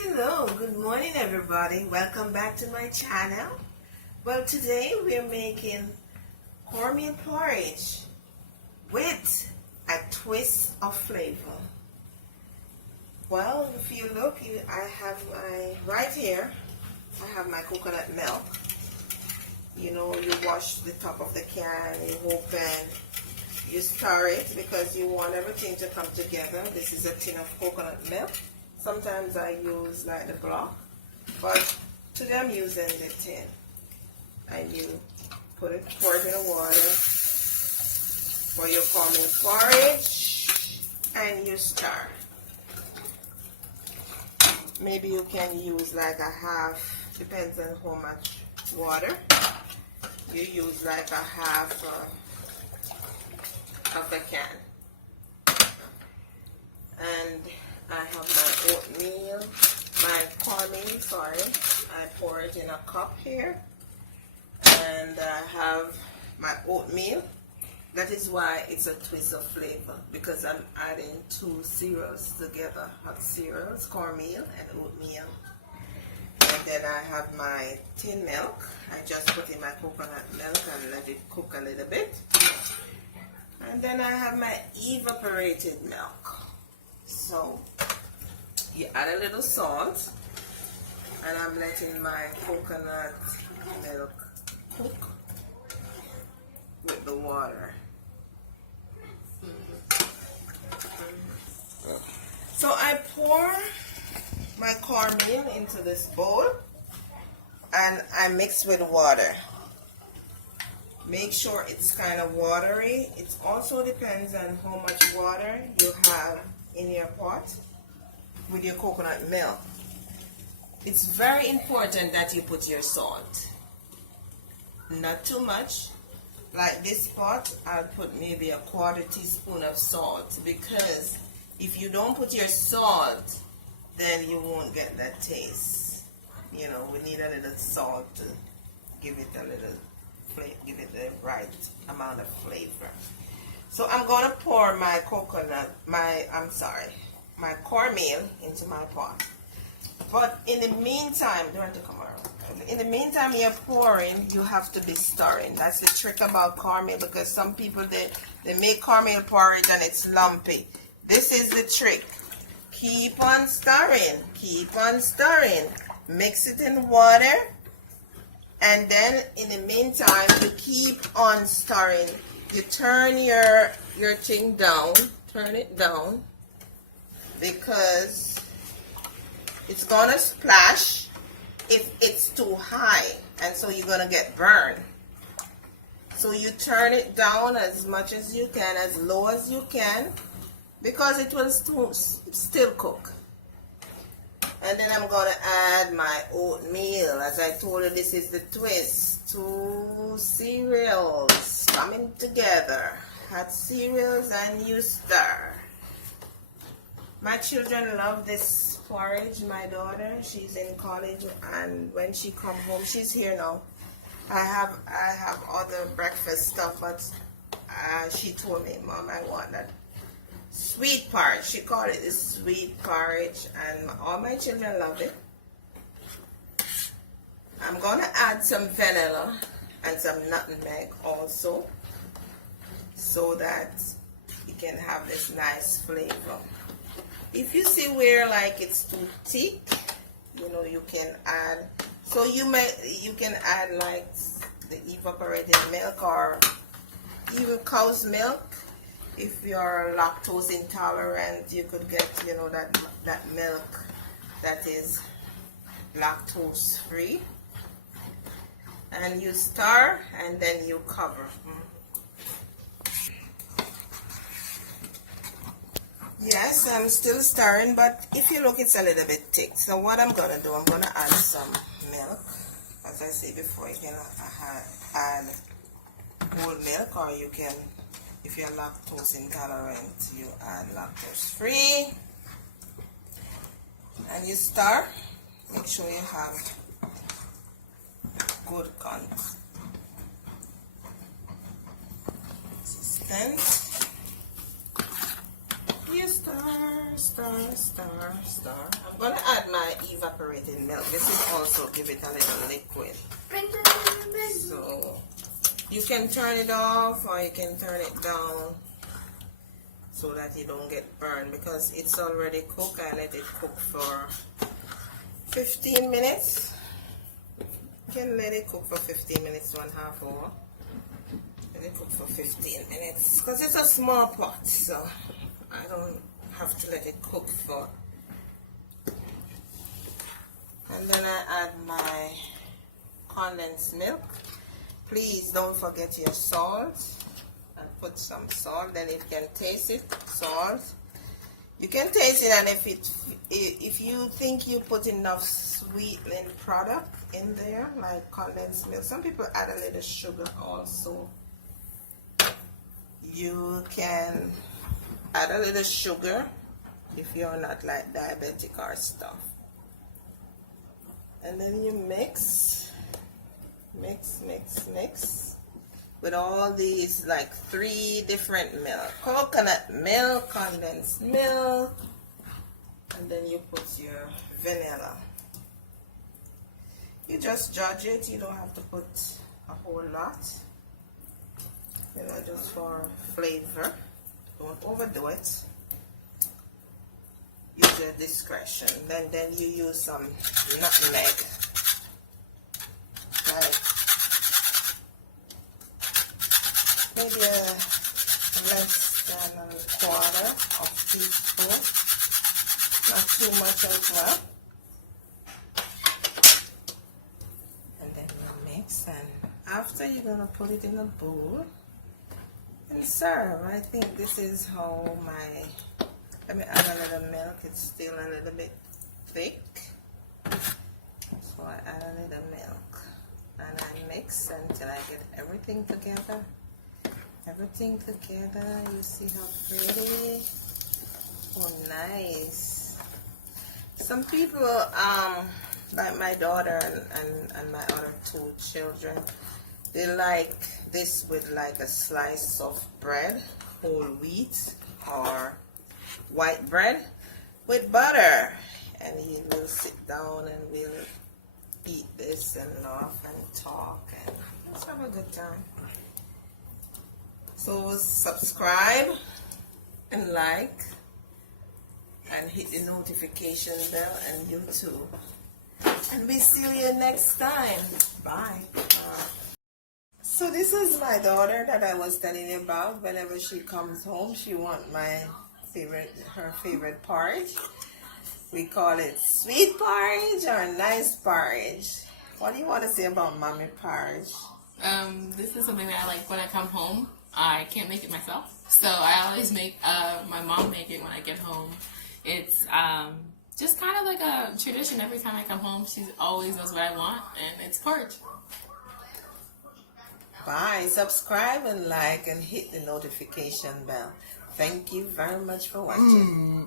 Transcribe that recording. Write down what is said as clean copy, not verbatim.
Hello, good morning everybody. Welcome back to my channel. Well, today we're making cornmeal porridge with a twist of flavor. Well, if you look, I have right here, I have my coconut milk. You know, you wash the top of the can, you open, you stir it because you want everything to come together. This is a tin of coconut milk. Sometimes I use like the block, but today I'm using the tin. And you pour it in the water for your cornmeal porridge, and you stir. Maybe you can use like a half, depends on how much water. You use like a half of the can. And I have my oatmeal, my cornmeal, sorry. I pour it in a cup here. And I have my oatmeal. That is why it's a twist of flavor, because I'm adding two cereals together. Hot cereals, cornmeal and oatmeal. And then I have my tin milk. I just put in my coconut milk and let it cook a little bit. And then I have my evaporated milk. So you add a little salt, and I'm letting my coconut milk cook with the water. So I pour my cornmeal into this bowl and I mix with water. Make sure it's kind of watery. It also depends on how much water you have in your pot with your coconut milk. It's very important that you put your salt. Not too much. Like this pot, I'll put maybe a quarter teaspoon of salt, because if you don't put your salt, then you won't get that taste. You know, we need a little salt to give it a little flavor, give it the right amount of flavor. So I'm going to pour my my cornmeal into my pot. But in the meantime, in the meantime you're pouring, you have to be stirring. That's the trick about cornmeal, because some people, they make cornmeal porridge and it's lumpy. This is the trick. Keep on stirring. Keep on stirring. Mix it in water. And then in the meantime, you keep on stirring. You turn your thing down. Turn it down. Because it's going to splash if it's too high. And so you're going to get burned. So you turn it down as much as you can, as low as you can, because it will still cook. And then I'm going to add my oatmeal. As I told you, this is the twist. Two cereals coming together. Hot cereals, and you stir. My children love this porridge. My daughter, she's in college, and when she come home, she's here now. I have other breakfast stuff, but she told me, Mom, I want that sweet porridge. She called it the sweet porridge, and all my children love it. I'm going to add some vanilla and some nutmeg also, so that you can have this nice flavor. If you see where like it's too thick, you know, you can add, so you can add like the evaporated milk, or even cow's milk. If you're lactose intolerant, you could get, you know, that milk that is lactose free. And you stir, and then you cover. Yes, I'm still stirring, but if you look, it's a little bit thick. So what I'm going to do, I'm going to add some milk. As I said before, you can add whole milk, or you can, if you're lactose intolerant, you add lactose free. And you stir. Make sure you have good consistence. You stir. I'm gonna add my evaporated milk. This will also give it a little liquid. So you can turn it off or you can turn it down so that you don't get burned, because it's already cooked. I let it cook for 15 minutes. You can let it cook for 15 minutes to 1/2 hour. Let it cook for 15 minutes because it's a small pot, so I don't have to let it cook for. And then I add my condensed milk. Please don't forget your salt. I put some salt. Then you can taste it. Salt. You can taste it, and if you think you put enough sweetening product in there, like condensed milk, some people add a little sugar also. You can add a little sugar if you're not like diabetic or stuff. And then you mix with all these, like 3 different milk. Coconut milk, condensed milk, and then you put your vanilla. You just judge it. You don't have to put a whole lot. You know, just for flavor. Don't overdo it. Use your discretion. Then you use some nutmeg. Like maybe less than a 1/4 of teaspoon. Not too much as well. And then you mix, and after you're gonna put it in a bowl and serve. I think this is how my, let me add a little milk. It's still a little bit thick, so I add a little milk and I mix until I get everything together. Everything together. You see how pretty? Oh, nice. Some people, like my daughter and my other 2 children, they like this with like a slice of bread, whole wheat or white bread with butter, and you will sit down and we'll eat this and laugh and talk and let's have a good time. So subscribe and like and hit the notification bell and YouTube, and we see you next time. Bye. So this is my daughter that I was telling you about. Whenever she comes home, she wants her favorite porridge. We call it sweet porridge or nice porridge. What do you want to say about mommy porridge? This is something that I like when I come home. I can't make it myself, so I always make my mom make it when I get home. It's just kind of like a tradition. Every time I come home, she always knows what I want, and it's porridge. Bye. Subscribe and like and hit the notification bell. Thank you very much for watching.